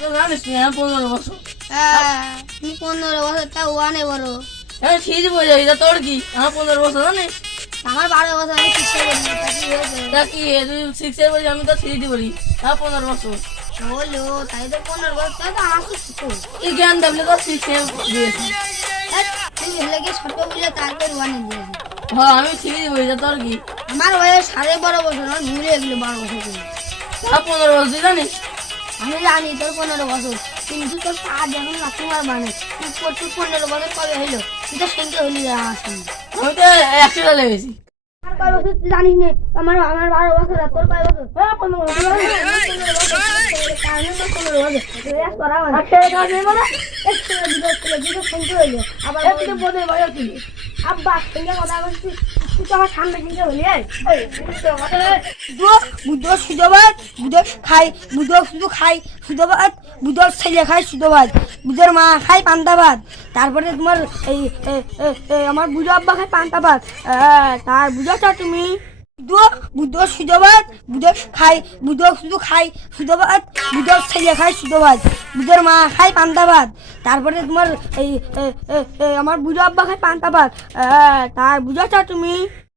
জানিস না 15 বছর। তুমি 15 বছর তা ওয়ানে বড়। আমি ঠিক বলে এটা তোর কি আমার 15 বছর জানিস? আমার 12 বছর আমি শিক্ষা করি তা কি হয়েছে? তা কি তুই 6 বলি আমি তো 3 বলি আমার 15 বছর। হলো তাই তো 15 বছর তাই তো আমার কি ছোট। এই জ্ঞান দেবলে তো 6 দিয়েছি। তুমি এলাকে ছোট বলে তারপর ওয়ানে দিয়েছি। হ্যাঁ আমি 3 বলি এটা তোর কি? আমার বয়স 12.5 বছর আমার ভুলে গেলো 12 বছর করে। আমার 15 বছর তুই জানিস? আমি জানি তোর 15 বছর কিন্তু তোর কাজ এখন না তোমার মানে তুই 15 বছর কবে হইলো তুই তো সঙ্গে হলি আসেন আমি তো 100 লেগেছি। আর কয় বছর তুই জানিস না আমার 12 বছর আর তোর কয় বছর? হ্যাঁ 15 বছর। 15 বছর কারণে তো 15 বছর তুই এক করা মানে আর খেয়ে খাওয়া নেই বলে এক দুটো সঙ্গে হইলো আবার তুই তো বোধহয় বয়স ছিল। আব্বা সঙ্গে কথা বলছিস তুই তো আমার সামনে সঙ্গে হলি বুধ সুধবাদ বুধ খাই বুধ শুধু খাই সুধবাদ বুধর ছেলে খাই সুধবাদ বুধের মা খাই পান্তা ভাত তারপরে তোমার এই আমার বুধ আব্বা খাই পান্তা ভাত তার বুঝাচ্ছ তুমি বুধ সুধবাদ বুধ খাই বুধ শুধু খাই সুধবাদ বুধর ছেলে খাই সুধবাদ বুধের মা খাই পান্তা ভাত তারপরে তোমার এই আমার বুধ আব্বা খাই পান্তা ভাত তার বুঝাচ্ছ তুমি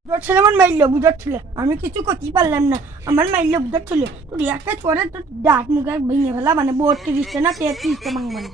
বুঝার ছেলে আমার মাইলো বুঝার ছেলে আমি কিছু করতেই পারলাম না আমার মাইলো বুঝার ছেলে তোর একটা চোরে তোর দাঁত মুখে ভেঙে ফেলা মানে 32টা না 33টা ভাঙবে না